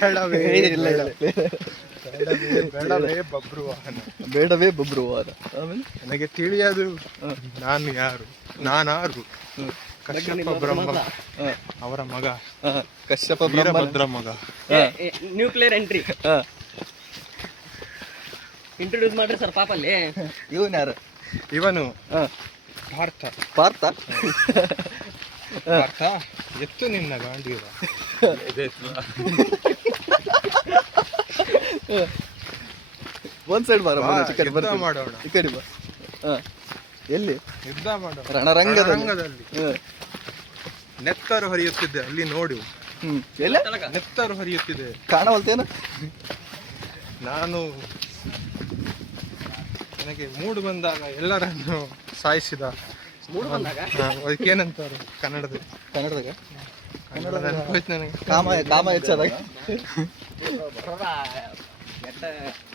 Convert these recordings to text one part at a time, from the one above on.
ಬೇಡವೇ ಇಲ್ಲ ಇಲ್ಲ ಬೇಡವೇ ಬಬ್ರುವಾಹನ. ಬೇಡವೇ ಬಬ್ರುವಾಹನ. ಆಮೇಲೆ ನನಗೆ ತಿಳಿಯದು ನಾನು ಯಾರು, ನಾನಾರು. ಕಶ್ಯಪ ಬ್ರಹ್ಮ ಅವರ ಮಗ, ಕಶ್ಯಪ ವೀರಭದ್ರ ಮಗ. ನ್ಯೂಕ್ಲಿಯರ್ ಎಂಟ್ರಿ ಇಂಟ್ರೊಡ್ಯೂಸ್ ಮಾಡ್ರಿ ಸರ್ ಪಾಪಲ್ಲಿ. ಇವನ್ ಯಾರು? ಇವನು ಪಾರ್ಥ. ಪಾರ್ಥ ಪಾರ್ಥ ಎತ್ತು ನಿನ್ನ ಗಾಂಡೀವ. ಒಂದ್ ಸೈಡ್ ಬಾರ, ಯುದ್ಧ ಮಾಡೋಣ. ಈ ಕಡೆ ಬಾ. ಎಲ್ಲಿ? ಯುದ್ಧ ಮಾಡೋಣ ರಣರಂಗದಲ್ಲಿ. ನೆತ್ತರು ಹರಿಯುತ್ತಿದೆ ಅಲ್ಲಿ ನೋಡಿ. ಎಲ್ಲ ನೆತ್ತರು ಹರಿಯುತ್ತಿದೆ ಕಾಣವಲ್ತೇನು? ನಾನು ನನಗೆ ಮೂಡು ಬಂದಾಗ ಎಲ್ಲರನ್ನು ಸಾಯಿಸಿದ. ಮೂಡ್ ಬಂದಾಗ ಅದಕ್ಕೇನಂತಾರೆ ಕನ್ನಡದಲ್ಲಿ? ಕನ್ನಡದಾಗ ನನಗೆ ಕಾಮ ಹೆಚ್ಚಾದಾಗ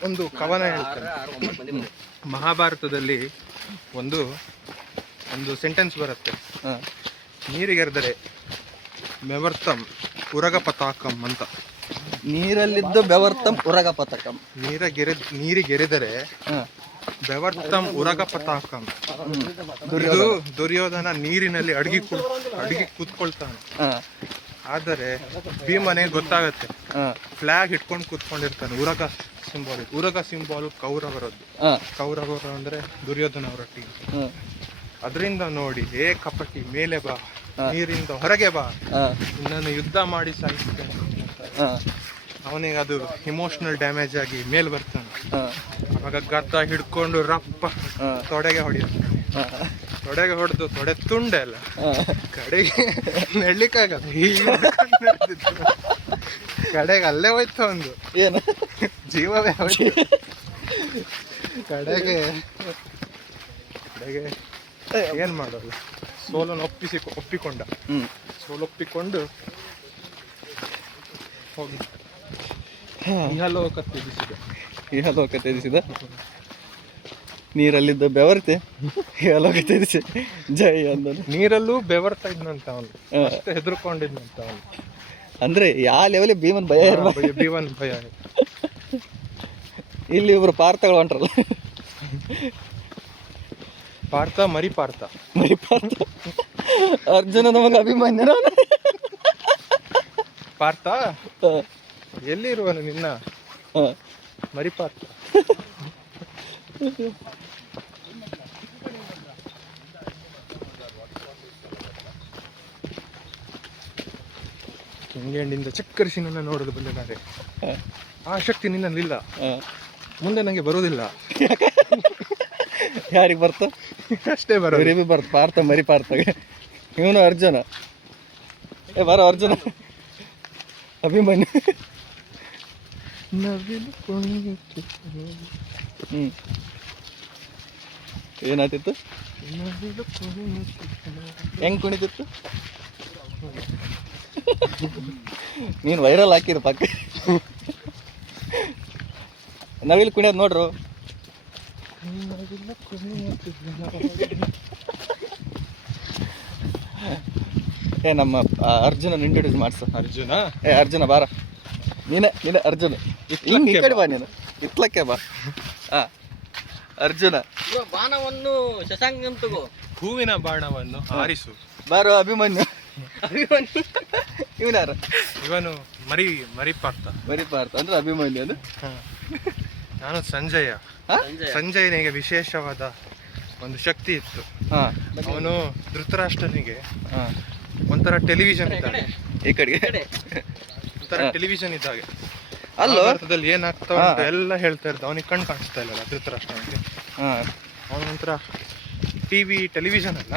ಒಂದು ಕವನ ಹೇಳ್ತಾರೆ. ಮಹಾಭಾರತದಲ್ಲಿ ಒಂದು ಸೆಂಟೆನ್ಸ್ ಬರುತ್ತೆ. ನೀರಿಗೆರೆದರೆ ಮೆವರ್ತಂ ಉರಗ ಪತಾಕಂ ಅಂತ. ನೀರಲ್ಲಿದ್ದು ಬೆವರ್ತಂ ಉರಗ ಪತಾಕಂ. ನೀರಿಗೆರೆದರೆ ಬೆವರ್ತಂ ಉರಗ ಪತಾಕಂ. ಇದು ದುರ್ಯೋಧನ ನೀರಿನಲ್ಲಿ ಅಡಗಿ ಕೂತ್ಕೊಳ್ತಾನೆ. ಆದರೆ ಭೀಮನೆ ಗೊತ್ತಾಗತ್ತೆ, ಫ್ಲಾಗ್ ಇಟ್ಕೊಂಡು ಕೂತ್ಕೊಂಡಿರ್ತಾನೆ. ಉರಗ ಸಿಂಬಾಲ್ ಕೌರವರದ್ದು. ಕೌರವರು ಅಂದ್ರೆ ದುರ್ಯೋಧನ ಅವರ ಟೀಮ್. ಅದರಿಂದ ನೋಡಿ, ಕಪಟಿ ಮೇಲೆ ಬಾ, ನೀರಿಂದ ಹೊರಗೆ ಬಾ, ನನ್ನನ್ನು ಯುದ್ಧ ಮಾಡಿ ಸಾಯಿಸ್ತೇನೆ. ಅವನಿಗೆ ಅದು ಇಮೋಷನಲ್ ಡ್ಯಾಮೇಜ್ ಆಗಿ ಮೇಲ್ ಬರ್ತಾನೆ. ಅವಾಗ ಗದ್ದ ಹಿಡ್ಕೊಂಡು ರಪ್ಪ ತೊಡೆಗೆ ಹೊಡಿತಾನೆ. ತೊಡೆಗೆ ಹೊಡೆದು ತೊಡೆ ತುಂಡೆ ಅಲ್ಲ, ಕಡೆಗೆ ನೆಡ್ಲಿಕ್ಕಾಗಲ್ಲ. ಕಡೆಗೆ ಅಲ್ಲೇ ಹೋಯ್ತು ಒಂದು ಏನು ಜೀವವೇ ಹೋಯ್ತು. ಕಡೆಗೆ ಏನ್ ಮಾಡೋಲ್ಲ, ಸೋಲನ್ನು ಒಪ್ಪಿಕೊಂಡ. ಸೋಲೊಪ್ಪಿಕೊಂಡು ಹೋಗಿ ಇಹಲೋಕ ತ್ಯಜಿಸಿದ. ನೀರಲ್ಲಿದ್ದ ಬೆವರ್ತೆ ಇಹಲೋಕ ತ್ಯಜಿಸಿ ಜೈ ಅಂದನು. ನೀರಲ್ಲೂ ಬೆವರ್ತಾ ಇದ್ನಂತ ಅವನು, ಅಷ್ಟೇ ಹೆದರ್ಕೊಂಡಿದ್ನಂತ ಅವನು. ಅಂದ್ರೆ ಯಾವ ಲೆವೆಲ್ ಭೀಮನ್ ಭಯ ಇರ್ಬೇಕು. ಭೀಮನ್ ಭಯ. ಇಲ್ಲಿ ಇಬ್ರು ಪಾರ್ಥಗಳು ಹೊಂಟ್ರಲ್ಲ, ಪಾರ್ಥ ಮರಿ ಪಾರ್ಥ. ಅರ್ಜುನ ನಮಗೆ ಅಭಿಮನ್ಯನ. ಪಾರ್ಥ ಎಲ್ಲಿರುವನು ನಿನ್ನ ಮರಿ ಪಾರ್ಥ. ಕೆಂಗೇಂಡಿಂದ ಚಕ್ಕರಿಸಿ ನನ್ನ ನೋಡಲು ಬಂದಿದ್ದಾರೆ. ಆ ಶಕ್ತಿ ನಿನ್ನಲ್ಲಿಲ್ಲ, ಮುಂದೆ ನನಗೆ ಬರುವುದಿಲ್ಲ. ಯಾರಿಗೆ ಬರ್ತ? ಅಷ್ಟೇ ಬರೋದು ಬರ್ತ ಪಾರ್ಥ ಮರಿ ಪಾರ್ಥಗೆ. ಇವನು ಅರ್ಜುನ. ಬರೋ ಅರ್ಜುನ ಅಭಿಮನ್ಯು. ಏನಾಯ್ತಿತ್ತು? ಹೆಂಗ್ ಕುಣಿತಿತ್ತು? ನೀನು ವೈರಲ್ ಹಾಕಿರು ಪಕ್ಕ. ನವಿಲು ಕುಣಿಯೋದು ನೋಡ್ರು. ನಮ್ಮ ಅರ್ಜುನ ಇಂಟ್ರೊಡ್ಯೂಸ್ ಮಾಡ್ಸ. ಅರ್ಜುನ ಅರ್ಜುನ ಬಾರ, ನೀನೆ ಅರ್ಜುನ. ಹಿಂಗ್ ಈ ಕಡೆ ಬಾ, ನೀನು ಇತ್ಲಕ್ಕೆ ಬಾ. ಅರ್ಜುನ ಬಾಣವನ್ನು ಶಶಾಂಕ ತಗೋ, ಹೂವಿನ ಬಾಣವನ್ನು ಹಾರಿಸು. ಬಾರೋ ಅಭಿಮನ್ಯು. ಇವನ್ಯಾರ? ಇವನು ಮರಿ ಪಾರ್ಥ. ಮರಿ ಪಾರ್ಥ ಅಂದ್ರೆ ಅಭಿಮನ್ಯು. ಅದು ನಾನು ಸಂಜಯ. ಸಂಜಯನಿಗೆ ವಿಶೇಷವಾದ ಒಂದು ಶಕ್ತಿ ಇತ್ತು. ಅವನು ಧೃತರಾಷ್ಟ್ರನಿಗೆ ಒಂಥರ ಟೆಲಿವಿಷನ್ ಇದ್ದಾಗೆ. ಈ ಕಡೆಗೆ ಒಂಥರ ಟೆಲಿವಿಷನ್ ಇದ್ದಾಗೆ. ಅಲ್ಲೋ ಭಾರತದಲ್ಲಿ ಏನಾಗ್ತಾ ಉಂಟು ಎಲ್ಲ ಹೇಳ್ತಾ ಇದ್ದ. ಅವನಿಗೆ ಕಣ್ ಕಾಣಿಸ್ತಾ ಇಲ್ಲ ಧೃತರಾಷ್ಟ್ರನಿಗೆ. ಅವನೊಂಥರ ಟೆಲಿವಿಷನ್ ಅಲ್ಲ,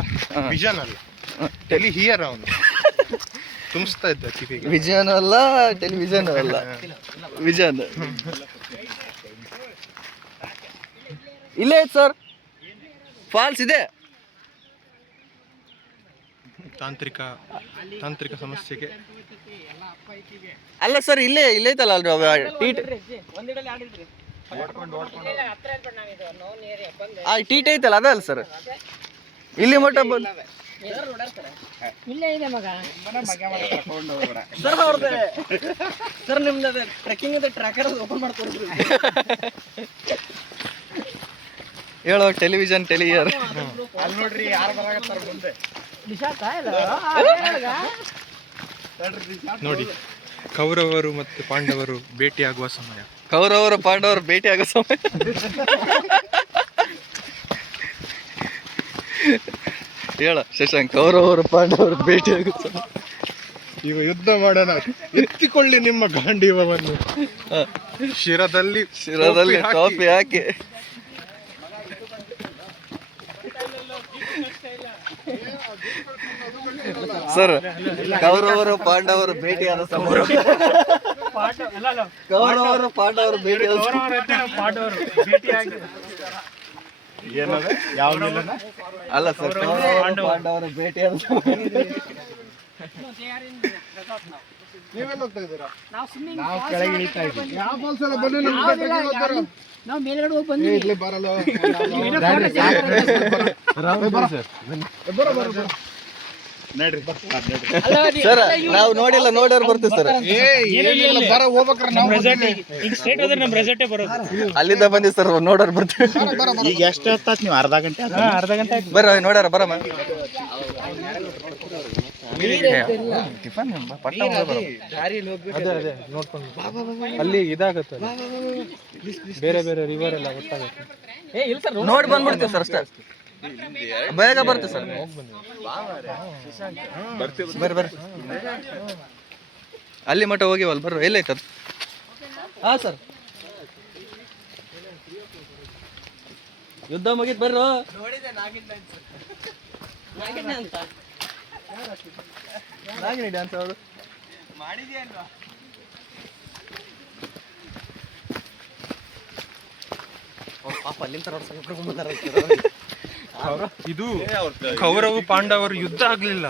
ವಿಷನ್ ಅಲ್ಲ, ಹಿಯರ್. ಅವನು ತುಂಬಿಸ್ತಾ ಇದ್ದ ಕಿವಿಗೆ. ವಿಜನ್ ಅಲ್ಲ, ಟೆಲಿವಿಷನ್ ಅಲ್ಲ, ವಿಜನ್. ಇಲ್ಲೇ ಐತೆ ಸರ್, ಫಾಲ್ಸ್ ಇದೆ. ತಾಂತ್ರಿಕ ಸಮಸ್ಯೆಗೆ ಅಲ್ಲ ಸರ್, ಇಲ್ಲೇ ಐತಲ್ಲ ಟೀಟ್ ಐತಲ್ಲ, ಅದ ಅಲ್ಲ ಸರ್. ಇಲ್ಲಿ ಮಟ್ಟ ಇಲ್ಲೇ ಇದೆ ಮಗ ಸರ್ ಅವ್ರದ್ದು ಸರ್ ನಿಮ್ದು ಅದೇ ಟ್ರೆಕ್ಕಿಂಗ್ ಅದ ಟ್ರ್ಯಾಕರ್ ಓಪನ್ ಮಾಡ್ಕೊಡ್ರಿ ಹೇಳೋ ಟೆಲಿವಿಷನ್ ಟೆಲಿಯರ್ ಅಲ್ಲಿ ನೋಡ್ರಿ ಯಾರು ಬರಾಕತ್ತಾರ ಮುಂದೆ ನೋಡಿ ಕೌರವರು ಮತ್ತು ಪಾಂಡವರು ಭೇಟಿಯಾಗುವ ಸಮಯ. ಕೌರವರು ಪಾಂಡವರು ಭೇಟಿಯಾಗೋ ಸಮಯ. ಹೇಳ ಶಶಾಂಕ್, ಕೌರವರು ಪಾಂಡವರು ಭೇಟಿಯಾಗೋ ಸಮಯ. ಈಗ ಯುದ್ಧ ಮಾಡೋಣ, ಎತ್ತಿಕೊಳ್ಳಿ ನಿಮ್ಮ ಗಾಂಡೀವವನ್ನು. ಶಿರದಲ್ಲಿ ಟೋಪಿ ಹಾಕಿ ಸರ್, ಕೌರವರು ಪಾಂಡವರು ಭೇಟಿಯಾದ ಸಮಯ. ಕೌರವರು ಪಾಂಡವರು ಭೇಟಿಯಾದ ಅಲ್ಲ ಸರ್, ಕೌರವರು ಪಾಂಡವರು ಭೇಟಿಯಾದ ಸಮಯ. ನೀವೆಲ್ಲ ಹೋಗ್ತಾ ಇದ್ದೀರಾ? ನಾವು ಕೆಳಗೆ ಇಳಿತಾ ಇದ್ದೀವಿ. ನಾವು ಮೇಲ್ಗಡೆ ಹೋಗಿ ಬಂದ್ವಿ. ಇಲ್ಲಿ ಬರಲ್ಲ. ಸರ್, ನಾವು ನೋಡಿಲ್ಲ, ನೋಡೋರು ಬರ್ತೀವಿ ಸರ್. ಅಲ್ಲಿಂದ ಬಂದಿವಿ ಸರ್, ನೋಡೋರು ಬರ್ತೀವಿ. ಈಗ ಎಷ್ಟು ಹೊತ್ತಾತ್ ನೀವು? ಅರ್ಧ ಗಂಟೆ ಬರ್ರ ನೋಡ್ಯಾರ ಬರಮ್ಮ. ಅದೇ ನೋಡ್ಕೊಂಡು ಅಲ್ಲಿ ಇದಾಗತ್ತೆ, ಬೇರೆ ಬೇರೆ ರಿವರ್ ಎಲ್ಲ ಗೊತ್ತಾಗುತ್ತೆ. ನೋಡಿ ಬಂದ್ಬಿಡ್ತೀವಿ ಸರ್, ಅಷ್ಟೇ ಬೇಗ ಬರ್ತೀವಿ ಸರ್. ಬರ್ರಿ ಬರ್ರಿ, ಅಲ್ಲಿ ಮಟ್ಟ ಹೋಗಿವಲ್ಲ, ಬರ್ರಿ. ಎಲ್ಲೈತದ? ಹಾ ಸರ್, ಯುದ್ಧ ಮುಗಿತ್ ಬರ್ರು. ನಾಗಿನಿ ಡ್ಯಾನ್ಸ್ ಅವರು ಇದು ಕೌರವ ಪಾಂಡವರು ಯುದ್ಧ ಆಗ್ಲಿಲ್ಲ,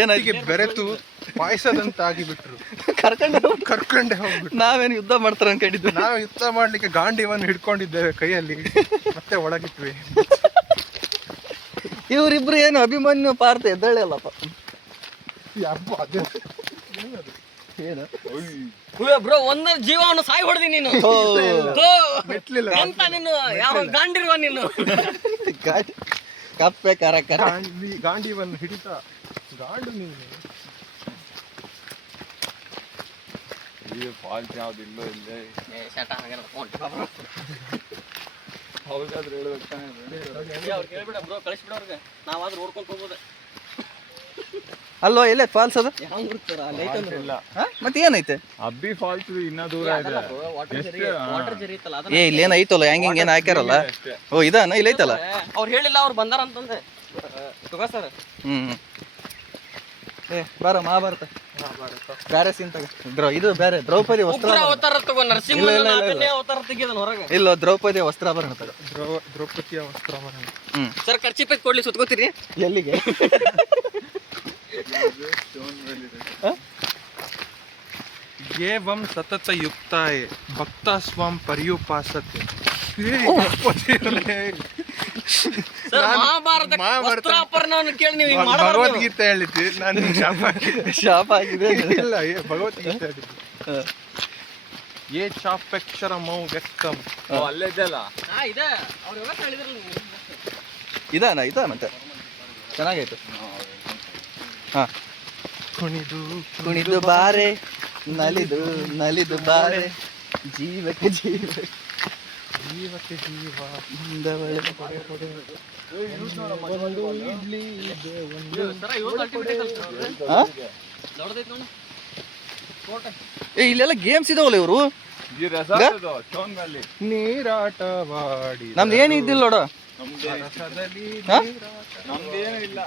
ಏನಾಗಿ ಬೆರೆತು ಪಾಯಸದಂತಾಗಿ ಬಿಟ್ರು. ಕರ್ಕೊಂಡೆ ಹೋಗ್ಬಿಟ್ರು. ನಾವೇನು ಯುದ್ಧ ಮಾಡ್ತಾರ ಅನ್ಕೊಂಡಿದ್ವಿ. ನಾವು ಯುದ್ಧ ಮಾಡ್ಲಿಕ್ಕೆ ಗಾಂಡಿವನ್ನು ಹಿಡ್ಕೊಂಡಿದ್ದೇವೆ ಕೈಯಲ್ಲಿ, ಮತ್ತೆ ಒಳಗಿಟ್ವಿ. ಇವರಿಬ್ರು ಏನು ಅಭಿಮನ್ಯು ಪಾರ್ಥ ಎದ್ದಳೆಯಲ್ಲಪ್ಪ. ಏನು ಬ್ರೋ, ಒಂದ ಜೀವವನ್ನು ಸಾಯಿ ಹೊಡೆದಿ ನೀನು. ಎಂತ ನೀನು, ಯಾವ ಗಾಂಡಿರುವ ನೀನು. ಕಪ್ಪೆ ಕರ ಗಾಂಡಿವನ್ನು ಹಿಡಿತಾ ಗಾಂಡು ನೀನು. ಫಾಲ್ಸ್ ಯಾವ್ದಿಲ್ಲ ಇಲ್ಲೇ. ಹೌದಾದ್ರೆ ಹೇಳ್ಬೇಕು ತಾನೇ. ಬ್ರೋ ಕಳಿಸ್ಬಿಡ ಅವ್ರಿಗೆ, ನಾವಾದ್ರೂ ಓಡ್ಕೊಂಡು ಹೋಗ್ಬೋದು. ಅಲ್ವಾ, ಎಲ್ಲೇ ಫಾಲ್ಸ್ ಅದು? ಇಲ್ಲ, ಮತ್ತೆ ಏನೈತೆ? ಅಬ್ಬಿ ಫಾಲ್ಸ್ ಇನ್ನ ದೂರ ಇದೆ. ವಾಟರ್ ಜರಿ ಇತ್ತಲ್ಲ ಅದನ್ನ ಏ, ಇಲ್ಲೇನ ಐತಲ್ಲ, ಹ್ಯಾಂಗಿಂಗ್ ಏನ್ ಹಾಕ್ಯಾರಲ್ಲ. ಓ, ಇದಾನ ಇಲ್ಲ ಐತಲ್ಲ. ಅವ್ರು ಹೇಳಿಲ್ಲ, ಅವ್ರು ಬಂದಾರ ಅಂತಂದೆ. ತಗೋ ಸರ್. ಏ ಬಾರ, ಮಹಾಭಾರತ ಬ್ಯಾರೆ ಸೀನ್ ತಗ. ಇದು ಬೇರೆ ದ್ರೌಪದಿ ವಸ್ತ್ರ ಅವತಾರ ತಗೋ, ನರಸಿಂಹ ಅವತಾರ ತೆಗಿಯೋದನ್ನ ಹೊರಗೆ. ಇಲ್ಲ, ದ್ರೌಪದಿ ವಸ್ತ್ರಾಭರಣ ತಗ. ದ್ರೌಪದಿಯ ವಸ್ತ್ರಾಭರಣ. ಸರ್, ಖರ್ಚಿಪೆ ಕೊಡ್ಲಿ, ಸುತ್ಕೋತೀರಿ? ಎಲ್ಲಿಗೆ? ಏವಂ ಸತತ ಯುಕ್ತಾಯ ಭಕ್ತ ಸ್ವಂ ಪರ್ಯುಪಾಸತೆ. ಸರ್, ಮಹಾಭಾರತ ವಸ್ತ್ರಾಪರಣವನ್ನು ಕೇಳಿ ನೀವು ಹಿಂಗ್ ಮಾಡಬಾರ್ದು. ಭಗವದ್ಗೀತೆ ಹೇಳಿದ್ದೆ ನಾನು. ಶಾಪ ಆಗಿದೆ. ಇಲ್ಲ, ಭಗವದ್ಗೀತೆ ಹೇಳಿದ್ದೆ. ಏ ಚಾಪಕ್ಷರಮೌ ವ್ಯಕ್ತಂ. ಅಲ್ಲೇ ಇದೆಯಲ್ಲ. ಇದೆ, ಅವ್ರು ಯಾವಾಗ ಹೇಳಿದ್ರಲ್ಲ ನೀವು. ಇದಾನಂತೆ, ಚೆನ್ನಾಗೈತೆ. ಹಾ, ಕುಣಿದು ಬಾರೆ, ನಲಿದು ಬಾರೆ, ಜೀವಕ್ಕೆ ಜೀವ, ಜೀವಕ್ಕೆ ಜೀವ. ಏ, ಇಲ್ಲೆಲ್ಲ ಗೇಮ್ಸ್ ಇದಾವಲ್ಲ ಇವರು. ಈ ರೆಸಾರ್ಟ್ ಇದು ಸ್ಟೋನ್ ವ್ಯಾಲಿ. ನೀರಾಟವಾಡಿ. ನಮ್ದು ಏನು ಇದ್ದಿಲ್ಲ ನೋಡು. ನಮ್ದೇನು ಇಲ್ಲ.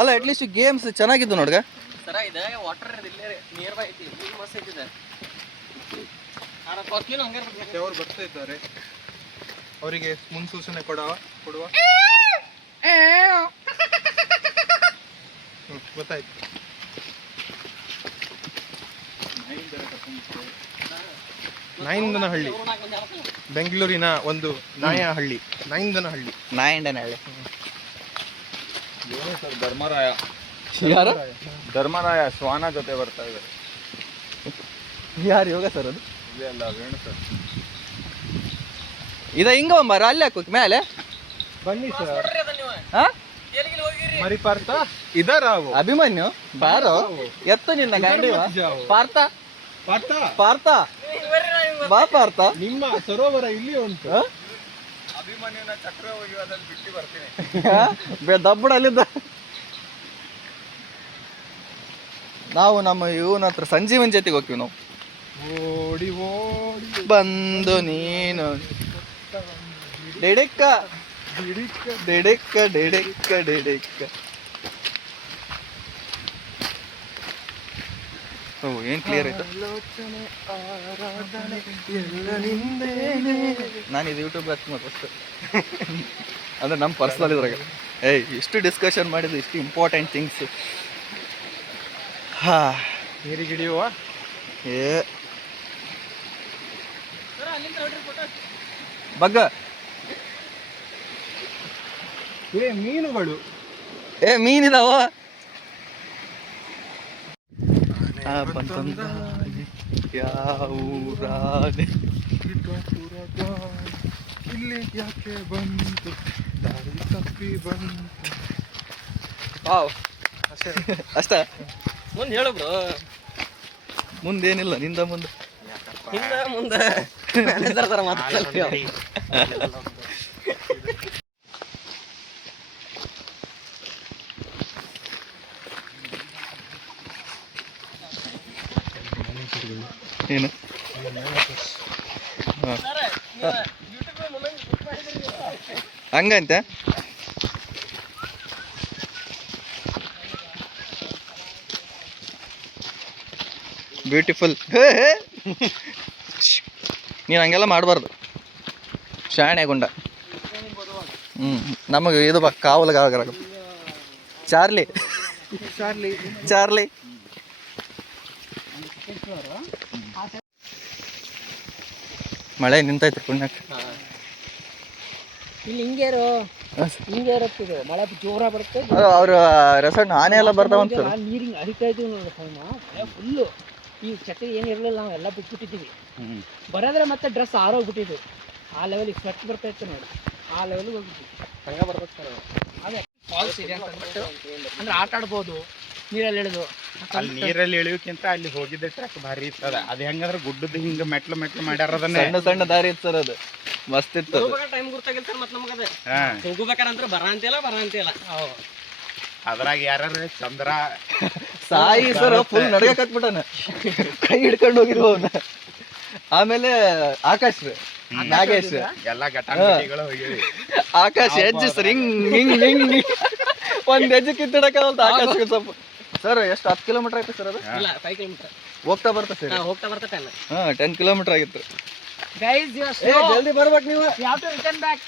ಅಲ್ಲ, ಅಟ್ಲೀಸ್ಟ್ ಗೇಮ್ಸ್ ಚೆನ್ನಾಗಿದ್ದು ನೋಡ್ಗ. ಸರ, ಇದೆ ವಾಟರ್ ಇಲ್ಲೇ ನಿಯರ್ ಬೈ ಐತಿ. ಫುಲ್ ಮಸ್ತ್ ಐತಿದೆ. ಅವ್ರು ಬರ್ತಾ ಇದ್ದಾರೆ, ಅವರಿಗೆ ಮುನ್ಸೂಚನೆ ಕೊಡುವ. ಗೊತ್ತಾಯ್ತು. ನಾಯಿಂದನಹಳ್ಳಿ, ಬೆಂಗಳೂರಿನ ಒಂದು ನಾಯಹಳ್ಳಿ. ನಾಯಿಂದನಹಳ್ಳಿ. ನಾಯಂಡನಹಳ್ಳಿ. ಸರ್ ಧರ್ಮರಾಯ ಯಾರು ಶ್ವಾನ ಜೊತೆ ಬರ್ತಾ ಇದ್ದಾರೆ. ಯಾರು ಯೋಗ ಸರ್ ಅದು? ಇದೇ ಅಲ್ಲ ವೇಣು ಸರ್. ಇದ ಹಿಂಗ ಬಂಬಾರ ಅಲ್ಲಿ ಹಾಕೋಕ್ ಮೇಲೆ ಬನ್ನಿ ಸರ್. ಹಾ ಮರಿ ಪಾರ್ಥ ಇದರ ಅವು ಅಭಿಮನ್ಯು ಬಾರೋ ಎತ್ತ ನಿನ್ನ ಗಾಂಡಿವ ಪಾರ್ಥ ಪಾರ್ಥ ಪಾರ್ಥ ಬಾ ಪಾರ್ಥ. ನಿಮ್ಮ ಸರೋವರ ಇಲ್ಲಿ ಉಂಟು. ಹ? ಅಭಿಮನ್ಯುನ ಚಕ್ರ ಒಯ್ಯುವುದಲ್ಲಿ ಬಿಟ್ಟು ಬರ್ತೀನಿ. ದಬ್ಬಡ ಅಲ್ಲಿದ್ದ. ನಾವು ನಮ್ಮ ಇವನ ಹತ್ರ ಸಂಜೀವನ್ ಜೊತೆಗೆ ಹೋಗ್ತೀವಿ ನಾವು. ಓಡಿ ಓಡಿ ಬಂದು ನೀನು ಡೆಡೆಕ್ಕ ಡೆಡೆಕ್ಕ ಡೆಡೆಕ್ಕ ಡೆಡೆಕ್ಕ. ಓ ಏನ್ ಕ್ಲಿಯರ್ ಆಯ್ತು. ನಾನು ಇದು ಯೂಟ್ಯೂಬ್ ಹಚ್ಚಿದ ಫಸ್ಟ್ ಅಂದ್ರೆ ನಮ್ಮ ಪರ್ಸನಲ್ ಇದ್ರಾಗ ಇಷ್ಟು ಡಿಸ್ಕಷನ್ ಮಾಡಿದ್ದು ಇಷ್ಟು ಇಂಪಾರ್ಟೆಂಟ್ ಥಿಂಗ್ಸ್. ಹಾ ನೀರಿಗಿಡಿಯುವ ಏ ಬಗ್ಗ ಮೀನುಗಳು. ಮೀನಿದಾವ. ಇಲ್ಲಿ ಯಾಕೆ ಬಂತು ದಾರಿ ತಪ್ಪಿ ಬಂತು. ಅಷ್ಟ ಮುಂದೆ ಹೇಳು ಬ್ರೋ. ಮುಂದೇನಿಲ್ಲ ನಿಂದ ಮುಂದೆ ಹಿಂದೆ ಮುಂದೆ ತರ ಮಾತಾಡ್ತೀವಿ. ಏನು ಹಂಗಂತ ಬ್ಯೂಟಿಫುಲ್. ನೀನು ಹಂಗೆಲ್ಲ ಮಾಡಬಾರ್ದು ಶಾಣೆ ಗುಂಡ. ನಮಗೆ ಇದು ಕಾವಲಿಗಾಗ ಚಾರ್ಲಿ ಚಾರ್ಲಿ ಚಾರ್ಲಿ. ಮಳೆ ನಿಂತೈತೆ ಪುಣ್ಯಕ್ಕೆ. ಇಲ್ಲಿ ಹಿಂಗೆ ಇರುತ್ತಿದೆ ಮಳೆ ಜೋರ ಬರುತ್ತೆ. ಅವ್ರ ರೆಸಾರ್ಟ್ ಆನೆ ಎಲ್ಲ ಬರ್ತಾವಂತ. ನೀರಿಗೆ ಹರಿತಾ ಇದೀವಿ ನೋಡಿ ಮಳೆ ಫುಲ್ಲು. ಈ ಛತ್ರಿ ಏನಿರಲಿಲ್ಲ ನಾವು ಎಲ್ಲ ಬಿಟ್ಬಿಟ್ಟಿದ್ದೀವಿ. ಬರೋದ್ರೆ ಮತ್ತೆ ಡ್ರೆಸ್ ಆರೋಗ್ಬಿಟ್ಟಿದ್ವಿ. ಆ ಲೆವೆಲಿಗೆ ಸ್ವೆಟ್ ಬರ್ತಾ ಇತ್ತು ನೋಡಿ. ಆ ಲೆವೆಲ್ಗೆ ಹೋಗ್ಬಿಟ್ಟು ಹಂಗೆ ಬರ್ಬೇಕು ಸರ್. ಅದೇ ಫಾಲ್ಸ್ ಇದೆ ಅಂತ ಅಂದ್ಬಿಟ್ಟು ಅಂದ್ರೆ ಆಟ ಆಡ್ಬೋದು ನೀರಲ್ಲಿ ಇಳಿದು. ಅಲ್ಲಿ ನೀರಲ್ಲಿ ಇಳಿಯೋಕ್ಕಿಂತ ಅಲ್ಲಿ ಹೋಗಿದ್ದೆ ಟ್ರ್ಯಾಕ್ ಭಾರಿ ಇರ್ತದ. ಅದು ಹೆಂಗಂದ್ರೆ ಗುಡ್ಡದ ಹಿಂಗ ಮೆಟ್ಲು ಮಾಡ್ಯಾರ. ಅದನ್ನ ಸಣ್ಣ ಸಣ್ಣ ದಾರಿ ಇತ್ತು ಸರ್, ಅದು ಮಸ್ತ್ ಇತ್ತು. ಟೈಮ್ ಗುರ್ತಾಗಿಲ್ಲ ಸರ್. ಮತ್ತೆ ನಮಗದ ಹೋಗ್ಬೇಕಾರಂದ್ರೆ ಬರ ಅಂತಿಲ್ಲ. ಅದ್ರಾಗ ಯಾರು ಚಂದ್ರ ಸಾಯಿ ಸರ್ ಫುಲ್ ನಡ್ಗಕತ್ಬಿಟ್ಟನ, ಕೈ ಹಿಡ್ಕೊಂಡು ಹೋಗಿರುವ ಅವನ. ಆಮೇಲೆ ಆಕಾಶ್ ನಾಗೇಶ್ ಎಲ್ಲಾ ಘಟಾನುಘಟಿಗಳು ಹೋಗಿವಿ. ಆಕಾಶ್ ಹೆಜ್ಜೆ ಸರ್ ಹಿಂಗ್ ಹಿಂಗ್ ಹಿಂಗ್ ಒಂದ್ ಹೆಜ್ಜೆ ಕಿತ್ತಿಡಕ್ಕಾಗಲ್ತ ಆಕಾಶ್ ಸ್ವಲ್ಪ. ಸರ್ ಎಷ್ಟು 10 ಕಿಲೋಮೀಟರ್ ಆಯ್ತು ಸರ್ ಅದು? ಇಲ್ಲ 5 ಕಿಲೋಮೀಟರ್ ಹೋಗ್ತಾ ಬರ್ತಾ ಸರ್. ಹೋಗ್ತಾ ಬರ್ತಾ 10. 10 ಕಿಲೋಮೀಟರ್ ಆಗಿತ್ತು. ಗೈಸ್ ಜಲ್ದಿ ಬರ್ಬೇಕು ನೀವು. You have to return back.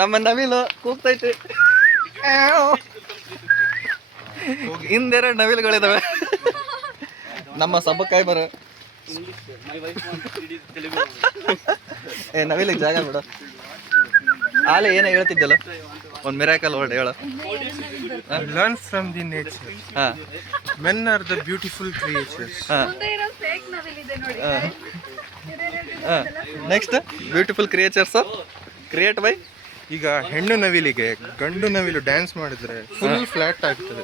ನಮ್ಮ ನವಿಲು ಕೂಗ್ತೈತಿ. ಹಿಂದೆರಡು ನವಿಲುಗಳಿದಾವೆ. ನಮ್ಮ ಸಬ್ಬಕಾಯಿ ಮರ. ನವಿಲಿಗೆ ಜಾಗ ಬಿಡ. ಆಲೆ ಏನ ಹೇಳ್ತಿದ್ದಲ್ಲ, ಒಂದ್ ಮಿರಾಕಲ್ ವರ್ಡ್ ಹೇಳ. Learn from the nature. Men are the beautiful creatures. Next beautiful creatures create by. ಈಗ ಹೆಣ್ಣು ನವಿಲಿಗೆ ಗಂಡು ನವಿಲು ಡ್ಯಾನ್ಸ್ ಮಾಡಿದ್ರೆ ಫುಲ್ ಫ್ಲಾಟ್ ಆಗ್ತದೆ.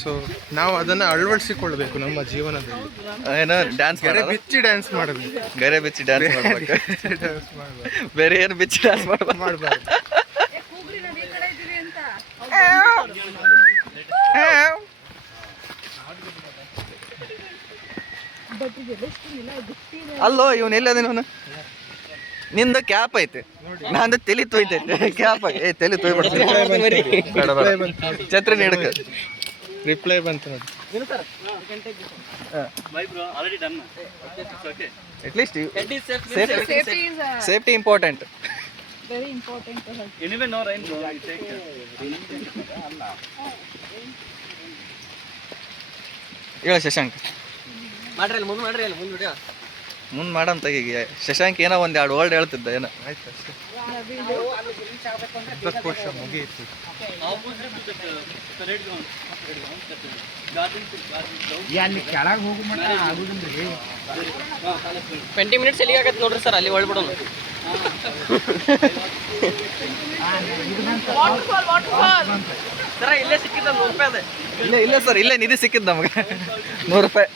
ಸೊ ನಾವು ಅದನ್ನ ಅಳವಡಿಸಿಕೊಳ್ಬೇಕು ನಮ್ಮ ಜೀವನದಲ್ಲಿ. ಏನೋ ಡ್ಯಾನ್ಸ್ ಗರೆ ಬಿಚ್ಚಿ ಡ್ಯಾನ್ಸ್ ಮಾಡಬೇಕು. ಗರೆ ಬಿಚ್ಚಿ ಡ್ಯಾನ್ಸ್ ಮಾಡ್ಬೇಕು. ಡ್ಯಾನ್ಸ್ ಮಾಡಬಾರ್ದು. ಬೇರೆ ಏನು ಬಿಚ್ಚಿ ಡ್ಯಾನ್ಸ್ ಮಾಡಬಾರ್ದು. ಅಲ್ಲೋ ಇವನ್ ಎಲ್ಲದೇನು ನಿಂದ ಕ್ಯಾಪ್ ಐತೆ, ನಂದು ತಲೆ ತೊಯ್ತೈತೆ. ಕ್ಯಾಪ್ ತಲೆ ತೊಯ್ಬಿಡ್ತೀನಿ. ಛತ್ರಿ ಹಿಡ್ಕ. ರಿಪ್ಲೈ ಬಂತು ನೋಡಿ. At least safety important. Very important to have. Anyway, no rain, bro. I take ಹೇಳ ಶಶಾಂಕ್. ಮಾಡ್ರಿ ಅಲ್ಲಿ ಮುಂದೆ ವಿಡಿಯೋ ಮುಂದೆ ಮಾಡಂತ ಈಗ ಶಶಾಂಕ್ ಏನೋ ಒಂದು 2 ವರ್ಡ್ ಹೇಳ್ತಿದ್ದ ಏನೋ. ಆಯ್ತು ಅಷ್ಟೇ. 20 ವರ್ಷ ಮುಗಿಯಿತು. ಅಲ್ಲಿ ಕೆಳಗೆ ಹೋಗೋ ಮಟ್ಟ ಆಗುದಿಲ್ರಿ. 20 ಮಿನಿಟ್ಸ್ ಎಲ್ಲಿಗೆ ಆಗತ್ತೆ ನೋಡ್ರಿ ಸರ್, ಅಲ್ಲಿ ಒಳ್ಬಿಡೋಣ. ಸರ ಇಲ್ಲೇ ಸಿಕ್ಕಿದ್ದ 100 ರೂಪಾಯಿ ಅದೇ. ಇಲ್ಲ ಸರ್, ಇಲ್ಲೇ ನಿಧಿ ಸಿಕ್ಕಿದ್ದು ನಮಗೆ 100 ರೂಪಾಯಿ.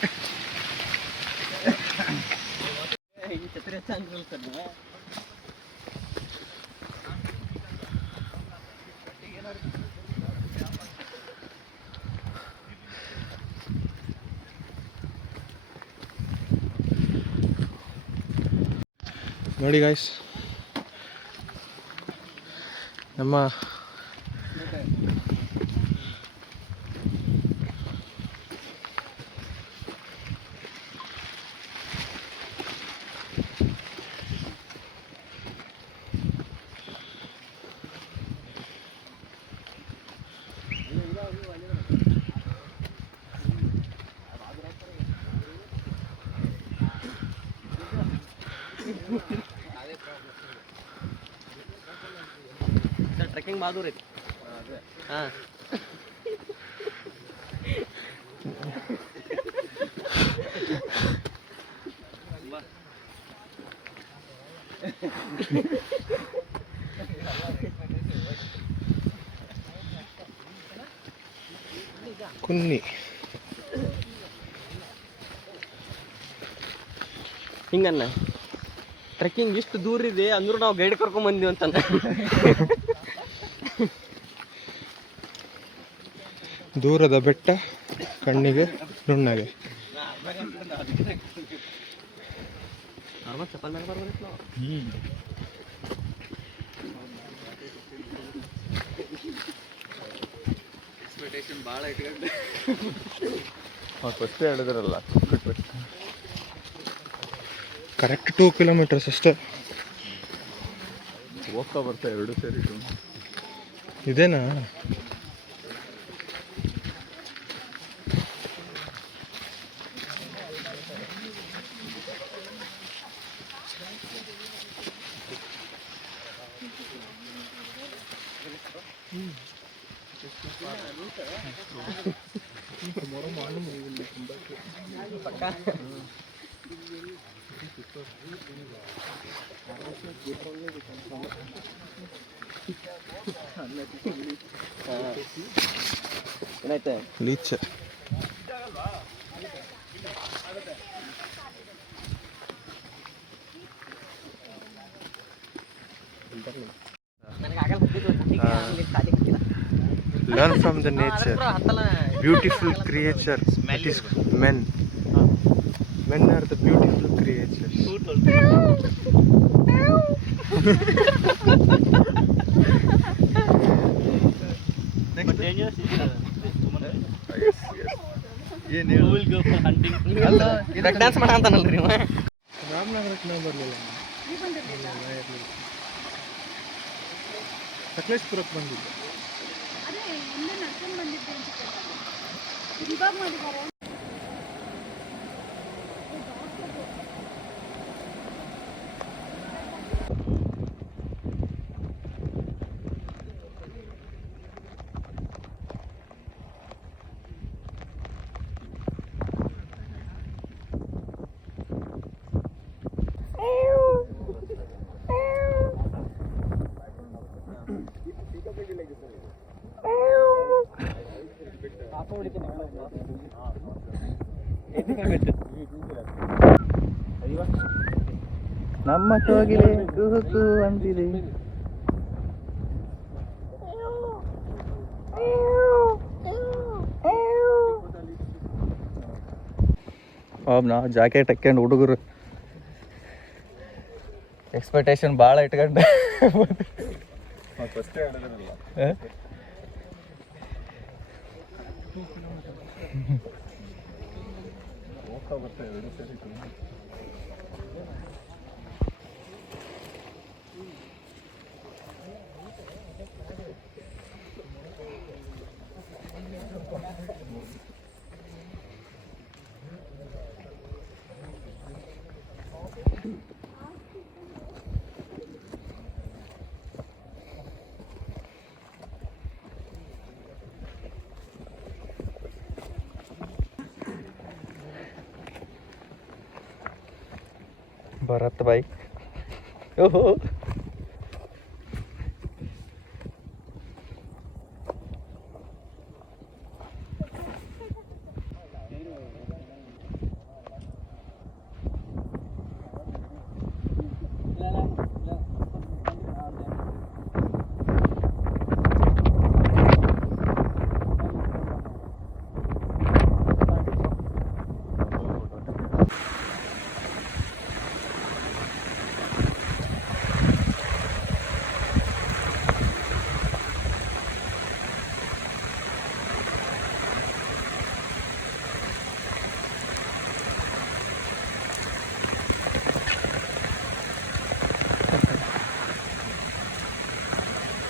ನೋಡಿ ಗಾಯ್ಸ್, ನಮ್ಮ ಟ್ರೆಕ್ಕಿಂಗ್ ಬಹದ್ದೂರ್ ಐತಿ. ಹಾಂ, ಕುನ್ನಿ ಹಿಂಗನ್ನ ಟ್ರೆಕ್ಕಿಂಗ್ ಇಷ್ಟು ದೂರ ಇದೆ ಅಂದ್ರೂ ನಾವು ಗೈಡ್ ಕರ್ಕೊಂಡ್ ಬಂದೀವಿ ಅಂತ. ದೂರದ ಬೆಟ್ಟ ಕಣ್ಣಿಗೆ ನುಣ್ಣಗೆ. ಚಪ್ಪಲ್ ಮೇಲೆ ಬರ್ಬೋದಿತ್ತು ನಾವು. ಎಕ್ಸ್ಪೆಕ್ಟೇಷನ್ ಭಾಳ ಇಟ್ಕೊಂಡು ಫಸ್ಟೇ ಹೇಳಿದ್ರಲ್ಲ, ಕರೆಕ್ಟ್ 2 ಕಿಲೋಮೀಟರ್ಸ್ ಅಷ್ಟೇ. ಹೋಗ್ತಾ ಬರ್ತಾ 2 ಸೇರಿ ಇದೇನಾ? ಏನಾಯ್ತು? ಲೀಚ್. ನನಗೆ ಆಗಲ್ಲ ಗೊತ್ತಿತ್ತು. Learn from the nature. Beautiful creature. That is men. Men are the beautiful creatures. Dance ಮಾಡ ಅಂತಾನಲ್ರಿ ಇವ. ರಾಮನಗರಕ್ಕೆ ನಾವು ಬರಲಿಲ್ಲ, ಸಕಲೇಶ್ಪುರಕ್ಕೆ ಬಂದಿದ್ದೆ. ಅದೇ ಹಿಂದೆ ನಡ್ಕೊಂಡು ಬಂದಿದ್ದೆ ಅನ್ಸುತ್ತೆ. ಇವಾಗ ಮಾಡಿದ್ದಾರೆ. ನಮ್ಮ ಕೋಗಿಲೆ ಕುಹುಕು ಅಂತಿದೆ. ನಾ ಜಾಕೆಟ್ ಹಾಕ್ಯಂಡು ಹುಡುಗರು ಎಕ್ಸ್ಪೆಕ್ಟೇಷನ್ ಭಾಳ ಇಟ್ಕೊಂಡು ಫಸ್ಟೇ ಹೇಳಿದ್ರಲ್ಲ. ಹೋಗ್ತಾ ಬರ್ತಾ 2 ಸೇರಿ ಭರತ್ ಬಾಯ್. ಓಹೋ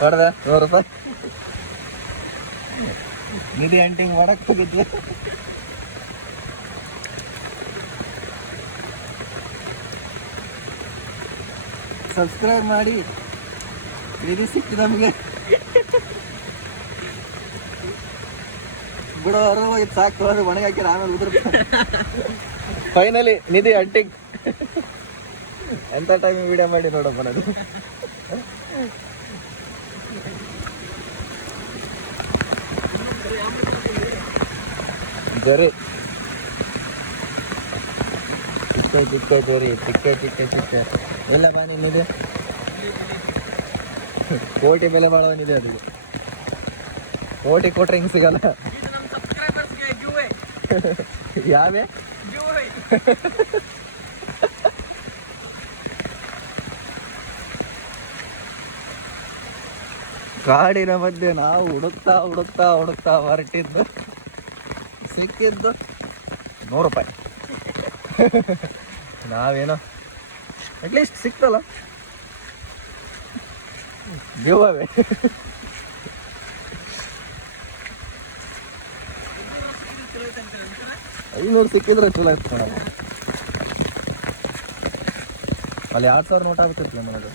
ಹೊಡೆದ 100 ರೂಪಾಯಿ ನಿಧಿ ಎಂಟಿಂಗ್ ಮಾಡಕ್ ಹೋಗಿದ್ವಿ. ಸಬ್ಸ್ಕ್ರೈಬ್ ಮಾಡಿ, ನಿಧಿ ಸಿಕ್ತಿ ನಮಗೆ. ಬಿಡೋ ಹೋಗಿದ್ದು ಸಾಕು, ಅದು ಒಣಗಿ ಹಾಕಿರ ಆಮೇಲೆ ಉದುರ್ತಾರೆ. ಫೈನಲಿ ನಿಧಿ ಅಂಟಿಂಗ್. ಎಂಥ ಟೈಮಿಗೆ ವಿಡಿಯೋ ಮಾಡಿ ನೋಡಪ್ಪ ನಾನು. ಜರಿ ಚಿಕ್ಕ ಚಿಕ್ಕ ಜರಿ, ಚಿಕ್ಕ ಚಿಕ್ಕ ಚಿಕ್ಕ ಎಲ್ಲ ಬಾನಿದೆ. ಕೋಟಿ ಬೆಲೆ ಬಾಳವನಿದೆ ಅದು. ಕೋಟಿ ಕೊಟ್ರೆ ಹಿಂಗೆ ಸಿಗಲ್ಲ. ಯಾವೇ ಕಾಡಿನ ಮಧ್ಯೆ ನಾವು ಹುಡುಕ್ತಾ ಹುಡುಕ್ತಾ ಹುಡುಕ್ತಾ ಹೊರಟಿದ್ದು, ಸಿಕ್ಕಿದ್ದು 100 ರೂಪಾಯಿ. ನಾವೇನೋ ಅಟ್ಲೀಸ್ಟ್ ಸಿಕ್ತಲ್ಲ ಜೀವವೇ. 500 ಸಿಕ್ಕಿದ್ರೆ ಚಲೋ ಇತ್ತು ಕಣ. ಅಲ್ಲಿ 2000 ನೋಟ್ ಆಗ್ತಿತ್ತು ನನಗೆ.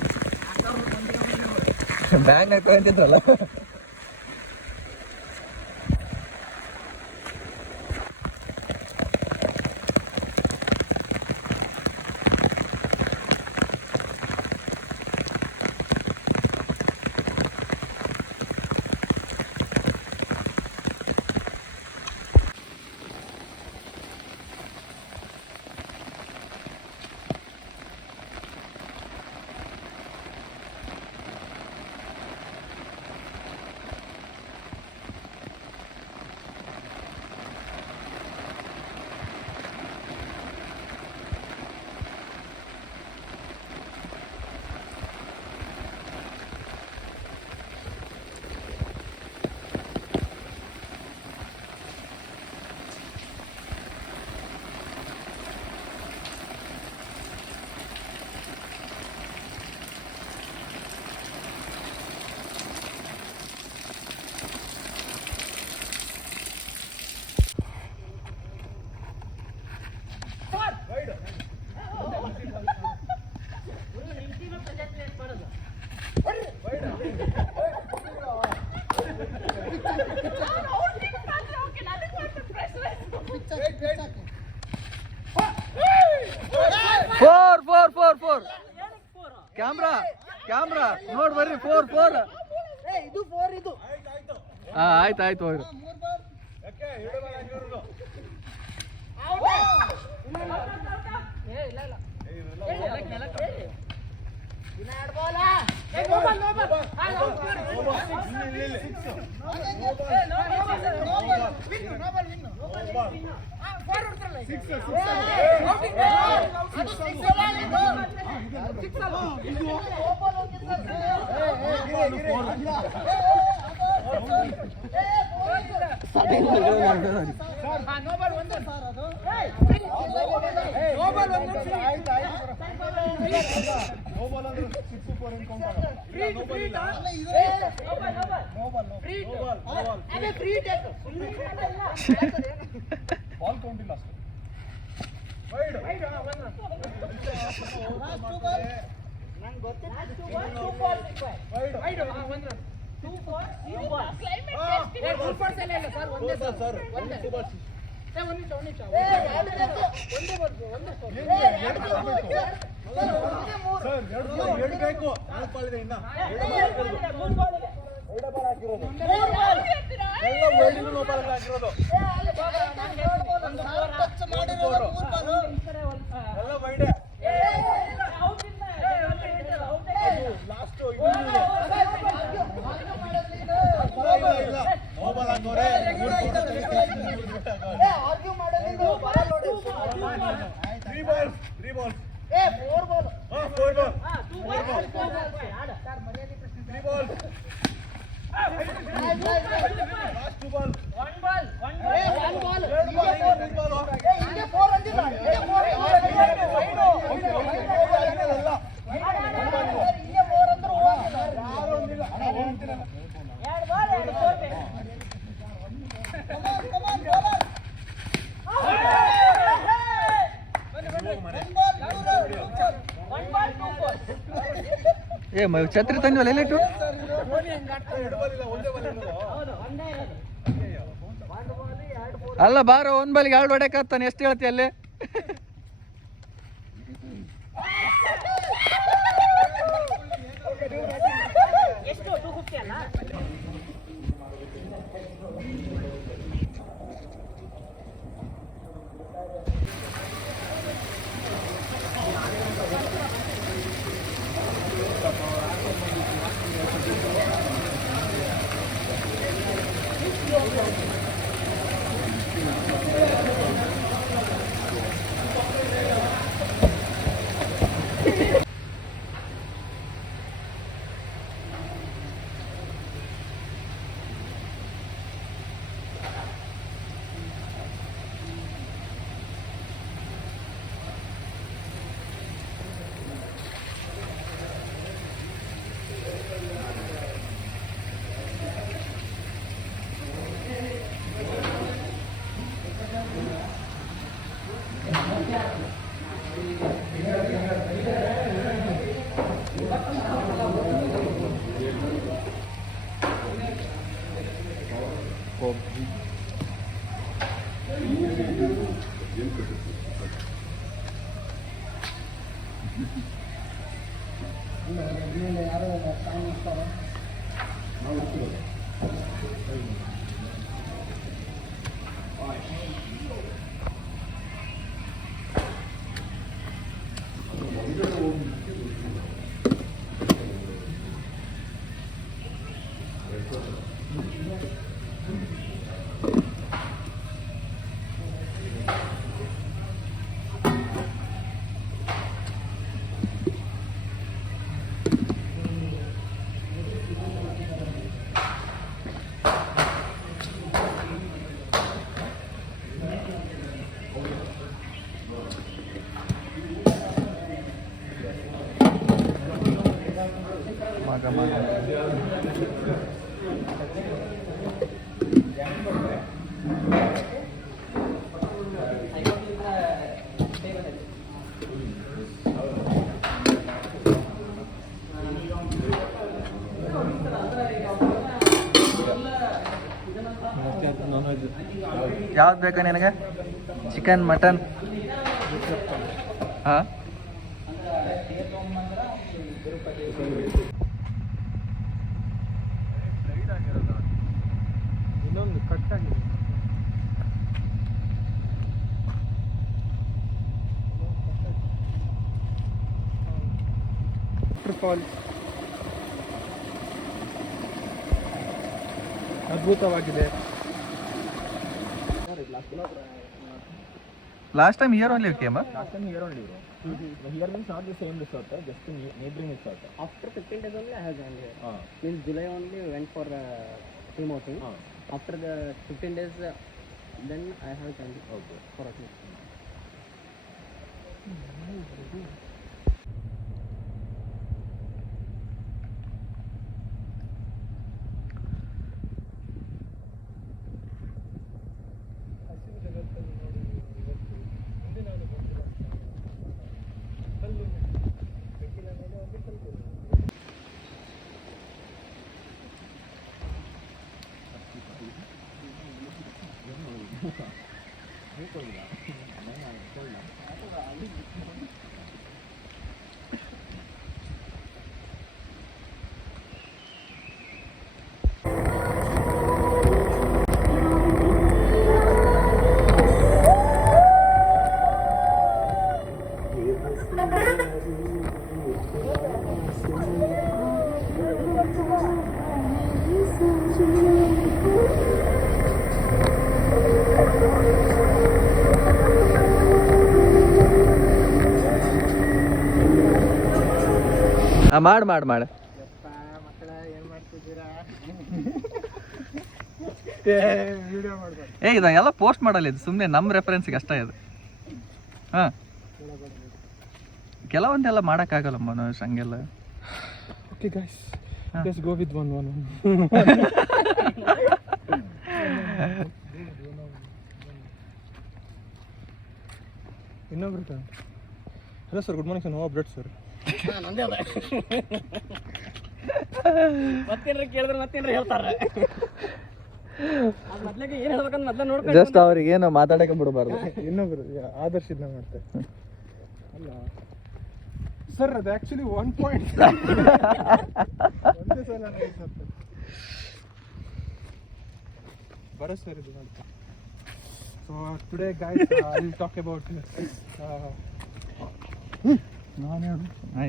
ಬ್ಯಾಂಕ್ ಹಾಕೊಂತಿದ್ರಲ್ಲ. ಫೋರ್ ಕ್ಯಾಮ್ರಾ ನೋಡ್ ಬರ್ರಿ. 4 ಇದು 4 ಇದು. ಆಯ್ತು ಹೋಗ್ರಿ. ಛತ್ರಿ ತಂದಿವಲ್ಲ ಎಲ್ಲೇಟು ಅಲ್ಲ ಬಾರ ಒಂದ್ ಬಾಲಿಗೆ 2 ಹೊಡೆಯಕತ್ತಾನೆ ಎಷ್ಟು ಹೇಳ್ತಿ ಅಲ್ಲಿ ಯಾವ್ದು ಬೇಕಾ ನಿನಗೆ ಚಿಕನ್ ಮಟನ್ ಹಾಂ ಇನ್ನೊಂದು ಕಟ್ಟಾಗಿದೆ ಫಾಲ್ಸ್ ಅದ್ಭುತವಾಗಿದೆ. Last time here only you came, huh? Last time here only, bro. Here means not the same resort, just the neighboring resort. After 15 days only I have joined here. Means July only went for team outing. After the 15 days, then I have joined for a team. ಮಾಡು ಮಾಡು ಮಾಡು. ಇದೆಲ್ಲ post ಮಾಡಲ್ಲ, ಇದು ಸುಮ್ಮನೆ ನಮ್ಮ ರೆಫರೆನ್ಸ್ಗೆ ಅಷ್ಟೇ ಇದು. ಹಾಂ, ಕೆಲವೊಂದೆಲ್ಲ ಮಾಡೋಕ್ಕಾಗಲ್ಲ ಮನೋಜ್, ಹಂಗೆಲ್ಲ. Okay guys, let's go with one ಇನ್ನೊಬ್ರು. Hello sir, good morning sir, no update sir. ನಂದೇ ಅದ ಮತ್ತೇನ್ರ ಕೇಳಿದ್ರೆ ಮತ್ತೇನ್ರ ಹೇಳ್ತಾರ. ಮೊದ್ಲಿಗೆ ಏನ್ ಹೇಳ್ಬೇಕಂತ ಮೊದ್ಲ ನೋಡ್ಕೊಂಡು ಜಸ್ಟ್ ಅವ್ರಿಗೆ ಏನು ಮಾತಾಡಕ್ಕೆ ಬಿಡಬಾರ್ದು. ಇನ್ನೊಬ್ರು ಆದರ್ಶ ಇದನ್ನ ಮಾಡ್ತಾರೆ. ಅಲ್ಲ ಸರ್, ಅದು ಆ್ಯಕ್ಚುಲಿ 1 ಪಾಯಿಂಟ್ ಒಂದೇ ಸಲ ಬರೋ ಸರ್ ಇದು ಅಂತ. So today guys I will talk about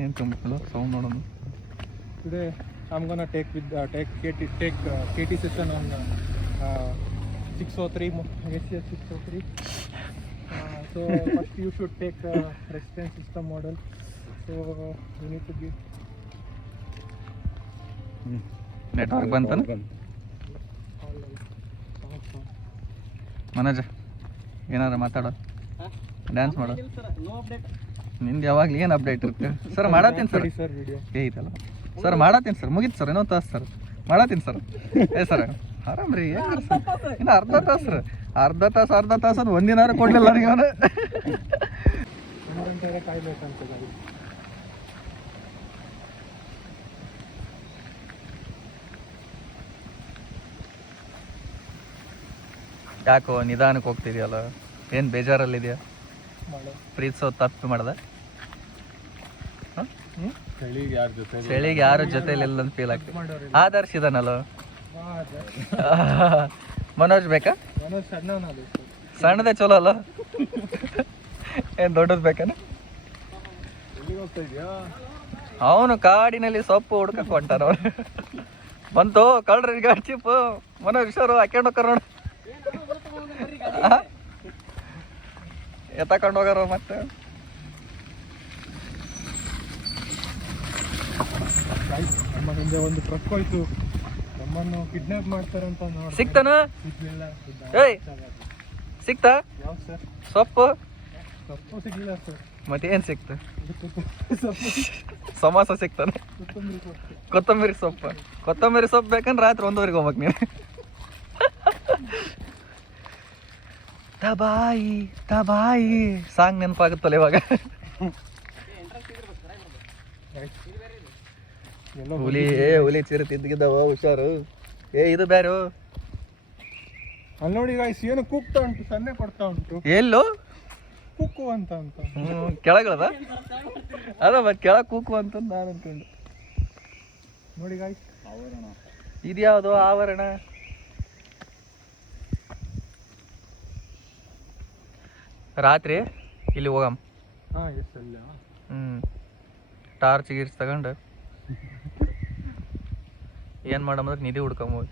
ಏನು ತುಂಬ ಸೌಂಡ್ ನೋಡೋಣ. Today I'm gonna take KT session on 603 SCS 603. So first you should take resistance system model. So you need to give network ಬಂತಾನ ಮನೋಜ, ಏನಾರ ಮಾತಾಡೋ, dance ಮಾಡೋ. ನಿಂದು ಯಾವಾಗಲೂ ಏನು ಅಪ್ಡೇಟ್ ಇರುತ್ತೆ ಸರ್? ಮಾಡತ್ತೀನಿ ಸರ್. ಸರ್ ವಿಡಿಯೋ ಐತಲ್ಲ ಸರ್, ಮಾಡತ್ತೀನಿ ಸರ್. ಮುಗೀತು ಸರ್, ಇನ್ನೊಂದು ತಾಸು ಸರ್ ಮಾಡತ್ತೀನಿ ಸರ್. ಸರ್ ಆರಾಮ್ ರೀ, ಹೆಂಗ್ರಿ ಸರ್? ಇನ್ನು ಅರ್ಧ ತಾಸು ರೀ, ಅರ್ಧ ತಾಸು ಅದು ಒಂದಿನಾರು ಕೊಡಲಿಲ್ಲ ನೀವು. 1 ಗಂಟೆಗೆ ಕಾಯ್ಬೇಕಂತ ಗಾಡಿ. ಯಾಕೋ ನಿಧಾನಕ್ಕೆ ಹೋಗ್ತಿದ್ಯಲ್ಲ, ಏನು ಬೇಜಾರಲ್ಲಿದೆಯಾ? ಪ್ರೀತಿಸೋ ತಪ್ಪು ಮಾಡ್ದೆ? ಚಳಿಗೆ ಯಾರ ಜೊತೆಲಿ ಇಲ್ಲ ಅಂತ ಫೀಲ್ ಆಗ್ತದೆ. ಆದರ್ಶ ಇದಾನಲ್ಲ, ಮನೋಜ್ ಬೇಕಾ? ಮನೋಜ್ ಸಣ್ಣವನಲ್ಲ ಸರ್. ಸಣ್ಣದೇ ಚಲೋ ಅಲ್ಲ, ಏನು ದೊಡ್ಡದು ಬೇಕಾನ? ಅವನು ಕಾಡಿನಲ್ಲಿ ಸೊಪ್ಪು ಹುಡ್ಕಕ್ಕೆ ಹೊಂಟಾನ. ಅವನು ಬಂತು ಕಳ್ರಿ ಗಾಡಿ ಚಿಪ್ಪು. ಮನೋಜ್ ಹುಷಾರು, ಹಾಕ್ಕೊಂಡು ಹೋಗ್ತಾರ ನೋಡಿ, ಎತ್ತಕೊಂಡು ಹೋಗಾರ. ಮತ್ತೆ ನಮ್ಮ ಹಿಂದೆ ಒಂದು ಟ್ರಕ್ ಹೋಯ್ತು, ನಮ್ಮನ್ನು ಕಿಡ್ನಾಪ್ ಮಾಡ್ತಾರಂತ ನೋಡಿ. ಸಿಕ್ತಾನ? ಸಿಗ್ಲಿಲ್ಲ. ಏಯ್ ಸಿಕ್ತಾ ಯಾವ ಸರ್? ಸೊಪ್ಪು? ಸೊಪ್ಪು ಸಿಗ್ಲಿಲ್ಲ ಸರ್. ಮತ್ತೆ ಏನು ಸಿಕ್ತು? ಸೊಪ್ಪು ಸಮೋಸ ಸಿಕ್ತಾನೆ? ಕೊತ್ತಂಬರಿ ಸೊಪ್ಪು. ಕೊತ್ತಂಬರಿ ಸೊಪ್ಪು ಬೇಕಂದ್ರೆ ರಾತ್ರಿ 1:00ಗೆ ಹೋಗ್ಬೇಕು ನೀನು. ತಬಾಯಿ ಸಾಂಗ್ ನೆನಪಾಗುತ್ತಲ್ಲ ಇವಾಗ. ಹುಲಿ ಚಿರುತಿದ್ದಾವ, ಹುಷಾರು. ಇದು ಬ್ಯಾರು ಅಲ್ಲಿ ನೋಡಿ ಗಾಯ್ಸ್, ಏನು ಕೂಗ್ತಾ ಉಂಟು, ಸನ್ನೆ ಕೊಡ್ತಾ ಉಂಟು. ಎಲ್ಲೋ ಕುಕ್ಕು ಅಂತ ಕೆಳಗದ ಅದ ಮತ್ತೆ ಕೆಳಗೆ ಕೂಕು ಅಂತ ನಾನು ಅನ್ಕೊಂಡು. ನೋಡಿ ಗಾಯ್ಸ್, ಇದ್ಯಾವುದು ಆವರಣ? ರಾತ್ರಿ ಇಲ್ಲಿ ಹೋಗಮ್. ಹಾಂ ಎಸ್ ಅಲ್ಲ. ಟಾರ್ಚ್ ಗೀರ್ಚ್ ತಗೊಂಡು ಏನು ಮಾಡಂದ್ರೆ ನಿಧಿ ಹುಡ್ಕೊಂಬೋದು.